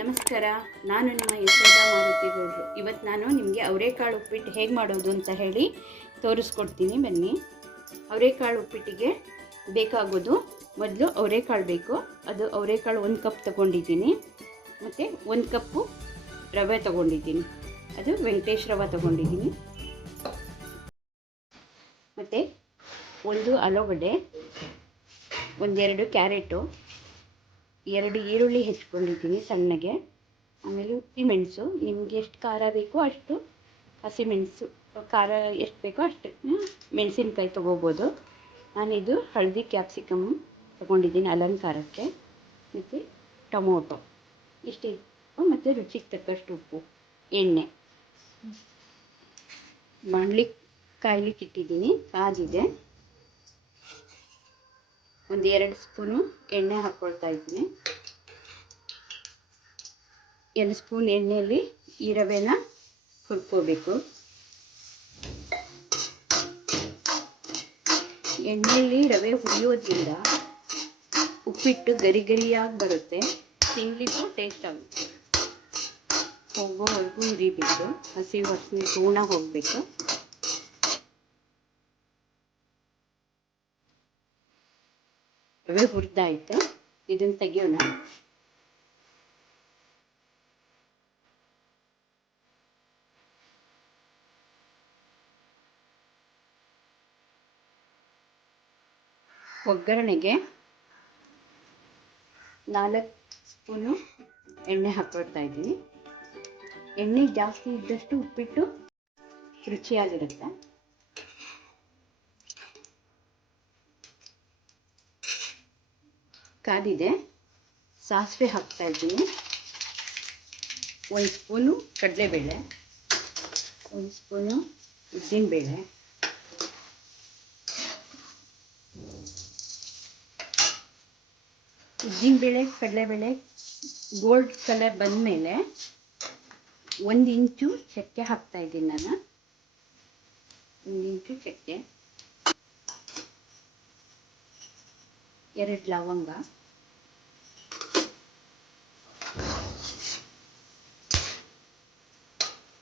ನಮಸ್ಕಾರ, ನಾನು ನಿಮ್ಮ ಯಶೋಧ ಮಾರುತಿ ಗೌಡ್ರು. ಇವತ್ತು ನಾನು ನಿಮಗೆ ಅವರೆಕಾಳು ಉಪ್ಪಿಟ್ಟು ಹೇಗೆ ಮಾಡೋದು ಅಂತ ಹೇಳಿ ತೋರಿಸ್ಕೊಡ್ತೀನಿ ಬನ್ನಿ. ಅವರೆಕಾಳು ಉಪ್ಪಿಟ್ಟಿಗೆ ಬೇಕಾಗೋದು ಮೊದಲು ಅವರೆಕಾಳು ಬೇಕು. ಅದು ಅವರೆಕಾಳು ಒಂದು ಕಪ್ ತಗೊಂಡಿದ್ದೀನಿ. ಮತ್ತು ಒಂದು ಕಪ್ಪು ರವೆ ತಗೊಂಡಿದ್ದೀನಿ. ಅದು ವೆಂಕಟೇಶ್ ರವೆ ತಗೊಂಡಿದ್ದೀನಿ. ಮತ್ತು ಒಂದು ಆಲೂಗಡ್ಡೆ, ಒಂದೆರಡು ಕ್ಯಾರೆಟು ಎರಡು ಈರುಳ್ಳಿ ಹೆಚ್ಕೊಂಡಿದ್ದೀನಿ ಸಣ್ಣಗೆ, ಆಮೇಲೆ ಮೆಣಸು. ನಿಮಗೆ ಎಷ್ಟು ಖಾರ ಬೇಕೋ ಅಷ್ಟು ಹಸಿಮೆಣಸು ಖಾರ ಎಷ್ಟು ಬೇಕೋ ಅಷ್ಟು ಮೆಣಸಿನ್ಕಾಯಿ ತೊಗೋಬೋದು. ನಾನಿದು ಹಳದಿ ಕ್ಯಾಪ್ಸಿಕಮ್ ತೊಗೊಂಡಿದ್ದೀನಿ ಅಲಂಕಾರಕ್ಕೆ, ಮತ್ತು ಟೊಮೊಟೊ. ಇಷ್ಟೇ. ಮತ್ತು ರುಚಿಗೆ ತಕ್ಕಷ್ಟು ಉಪ್ಪು, ಎಣ್ಣೆ. ಬಾಣಲಿ ಕಾಯ್ಲಿಕ್ಕೆ ಇಟ್ಟಿದ್ದೀನಿ ಕಾದಿದೆ ಒಂದು ಎರಡು ಸ್ಪೂನು ಎಣ್ಣೆ ಹಾಕ್ಕೊಳ್ತಾ ಇದ್ದೀನಿ. ಎರಡು ಸ್ಪೂನ್ ಎಣ್ಣೆಯಲ್ಲಿ ಈ ರವೆನ ಹುರ್ಕೋಬೇಕು. ಎಣ್ಣೆಯಲ್ಲಿ ರವೆ ಹುರಿಯೋದ್ರಿಂದ ಉಪ್ಪಿಟ್ಟು ಗರಿ ಗರಿಯಾಗಿ ಬರುತ್ತೆ, ತಿನ್ಲಿಕ್ಕೂ ಟೇಸ್ಟ್ ಆಗುತ್ತೆ. ಹೋಗೋವರೆಗೂ ಹುರಿಬೇಕು, ಹಸಿ ವಾಸನೆ ಪೂರ್ಣ ಹೋಗಬೇಕು. ರವೆ ಹುರಿದಾಯ್ತು ಇದನ್ನು ತೆಗಿಯೋಣ. ಒಗ್ಗರಣೆಗೆ ನಾಲ್ಕು ಸ್ಪೂನು ಎಣ್ಣೆ ಹಾಕೊಳ್ತಾ ಇದ್ದೀನಿ. ಎಣ್ಣೆ ಜಾಸ್ತಿ ಇದ್ದಷ್ಟು ಉಪ್ಪಿಟ್ಟು ರುಚಿಯಾಗಿರುತ್ತೆ. ಕಾದಿದೆ ಸಾಸಿವೆ ಹಾಕ್ತಾ ಇದ್ದೀನಿ. ಒಂದು ಸ್ಪೂನು ಕಡಲೆಬೇಳೆ, ಒಂದು ಸ್ಪೂನು ಉದ್ದಿನಬೇಳೆ. ಉದ್ದಿನಬೇಳೆ, ಕಡಲೆಬೇಳೆ, ಗೋಲ್ಡ್ ಕಲರ್ ಬಂದಮೇಲೆ ಒಂದು ಇಂಚು ಚಕ್ಕೆ ಹಾಕ್ತಾ ಇದ್ದೀನಿ ನಾನು. ಒಂದು ಇಂಚು ಚಕ್ಕೆ. ಎರಡು ಲವಂಗ.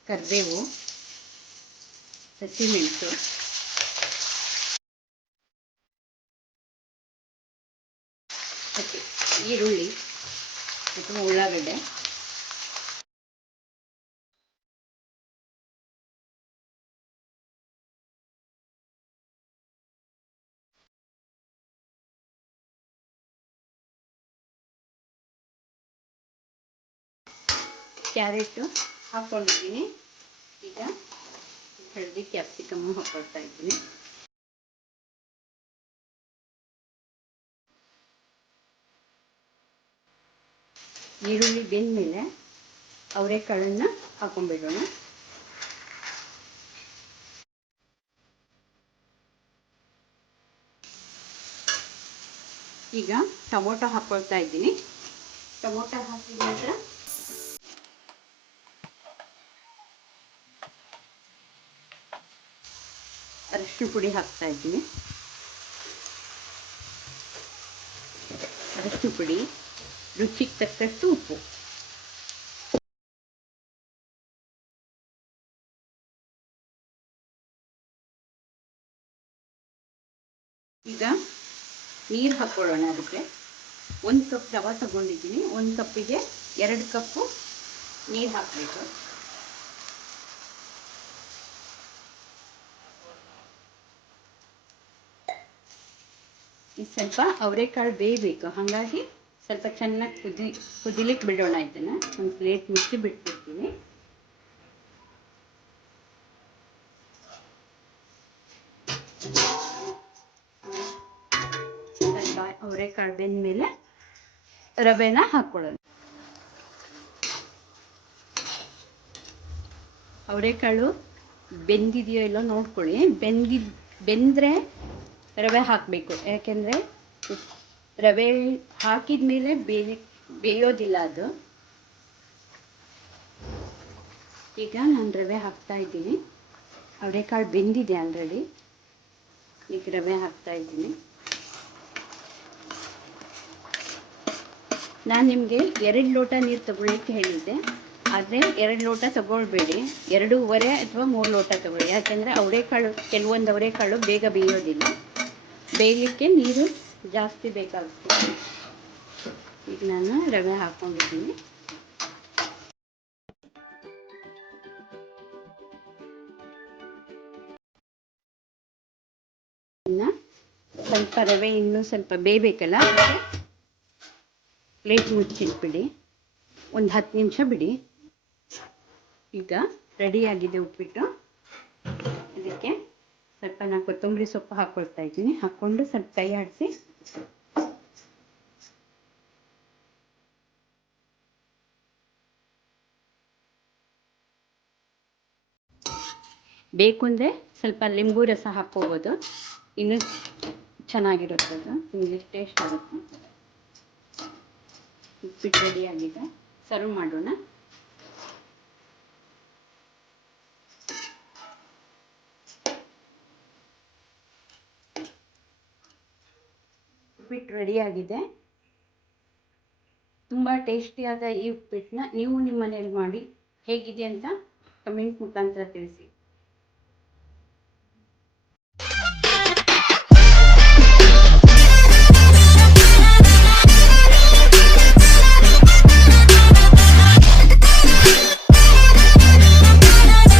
ಕರಿಬೇವು ಹಸಿಮೆಣಸು ಮತ್ತು ಈರುಳ್ಳಿ ಅಥವಾ ಉಳ್ಳಾಗಡ್ಡೆ. ಕ್ಯಾರೆಟು ಹಾಕ್ಕೊಂಡಿದ್ದೀನಿ ಈಗ ಹಳದಿ ಕ್ಯಾಪ್ಸಿಕಮ್ ಹಾಕೊಳ್ತಾ ಇದ್ದೀನಿ. ಈರುಳ್ಳಿ ಬೆಂದಮೇಲೆ ಅವರೆಕಾಳನ್ನು ಹಾಕೊಂಡ್ಬಿಡೋಣ ಈಗ ಟೊಮೊಟೊ ಹಾಕೊಳ್ತಾ ಇದ್ದೀನಿ. ಟೊಮೊಟೊ ಹಾಕಿದ ನಂತರ ಅರಿಶಿನ ಪುಡಿ ಹಾಕ್ತಾ ಇದ್ದೀನಿ. ಅರಿಶಿನ ಪುಡಿ, ರುಚಿಗೆ ತಕ್ಕಷ್ಟು ಉಪ್ಪು. ಈಗ ನೀರು ಹಾಕ್ಕೊಳ್ಳೋಣ ಅದಕ್ಕೆ. ಒಂದು ಕಪ್ ರವೆ ತಗೊಂಡಿದ್ದೀನಿ. ಒಂದು ಕಪ್ಪಿಗೆ ಎರಡು ಕಪ್ಪು ನೀರು ಹಾಕಬೇಕು. ಇದು ಸ್ವಲ್ಪ ಅವರೆಕಾಳು ಬೇಯಬೇಕು. ಹಾಗಾಗಿ ಸ್ವಲ್ಪ ಚೆನ್ನಾಗಿ ಕುದಿ ಕುದಿಲಿಕ್ಕೆ ಬಿಡೋಣ ಇದನ್ನು. ಒಂದು ಪ್ಲೇಟ್ ಮುಚ್ಚಿ ಬಿಟ್ಬಿಡ್ತೀನಿ. ಸ್ವಲ್ಪ ಅವರೆಕಾಳು ಬೆಂದಮೇಲೆ ರವೆನ ಹಾಕ್ಕೊಳ್ಳೋಣ ಅವರೆಕಾಳು ಬೆಂದಿದೆಯೋ ಇಲ್ಲೋ ನೋಡ್ಕೊಳ್ಳಿ. ಬೆಂದಿದ್, ಬೆಂದರೆ ರವೆ ಹಾಕಬೇಕು. ಯಾಕೆಂದರೆ ರವೆ ಹಾಕಿದ ಮೇಲೆ ಬೇಯ, ಬೇಯೋದಿಲ್ಲ ಅದು. ಈಗ ನಾನು ರವೆ ಹಾಕ್ತಾ ಇದ್ದೀನಿ. ಅವರೆಕಾಳು ಬೆಂದಿದೆ ಆಲ್ರೆಡಿ ಈಗ ರವೆ ಹಾಕ್ತಾ ಇದ್ದೀನಿ. ನಾನು ನಿಮಗೆ ಎರಡು ಲೋಟ ನೀರು ತಗೊಳ್ಳಿಕ್ಕೆ ಹೇಳಿದ್ದೆ. ಆದರೆ ಎರಡು ಲೋಟ ತಗೊಳ್ಬೇಡಿ. ಎರಡೂವರೆ ಅಥವಾ ಮೂರು ಲೋಟ ತಗೊಳ್ಳಿ. ಯಾಕೆಂದರೆ ಅವರೆಕಾಳು, ಕೆಲವೊಂದು ಅವರೆಕಾಳು ಬೇಗ ಬೇಯೋದಿಲ್ಲ. ಬೇಯಲಿಕ್ಕೆ ನೀರು ಜಾಸ್ತಿ ಬೇಕಾಗುತ್ತೆ. ಈಗ ನಾನು ರವೆ ಹಾಕೊಂಡಿದ್ದೀನಿ. ಸ್ವಲ್ಪ ರವೆ ಇನ್ನೂ ಸ್ವಲ್ಪ ಬೇಯಬೇಕಲ್ಲ? ಪ್ಲೇಟ್ ಮುಚ್ಚಿಟ್ಬಿಡಿ. ಒಂದು ಹತ್ತು ನಿಮಿಷ ಬಿಡಿ. ಈಗ ರೆಡಿಯಾಗಿದೆ ಉಪ್ಪಿಟ್ಟು. ಸ್ವಲ್ಪ ನಾನು ಕೊತ್ತಂಬರಿ ಸೊಪ್ಪು ಹಾಕ್ಕೊಳ್ತಾ ಇದ್ದೀನಿ. ಹಾಕ್ಕೊಂಡು ಸ್ವಲ್ಪ ಕೈ ಆಡಿಸಿ. ಬೇಕು ಅಂದರೆ ಸ್ವಲ್ಪ ಲಿಂಬು ರಸ ಹಾಕ್ಕೋಬೋದು. ಇನ್ನೂ ಚೆನ್ನಾಗಿರುತ್ತೆ ಅದು. ನಿಮಗೆ ಟೇಸ್ಟ್ ಆಗುತ್ತೆ. ಉಪ್ಪಿಟ್ಟು ಆಗಿದೆ. ಸರ್ವ್ ಮಾಡೋಣ. ಉಪ್ಪಿಟ್ಟು ರೆಡಿಯಾಗಿದೆ ತುಂಬ ಟೇಸ್ಟಿಯಾದ ಈ ಉಪ್ಪಿಟ್ಟನ್ನ ನೀವು ನಿಮ್ಮ ಮನೇಲಿ ಮಾಡಿ ಹೇಗಿದೆ ಅಂತ ಕಮೆಂಟ್ ಮುಖಾಂತರ ತಿಳಿಸಿ.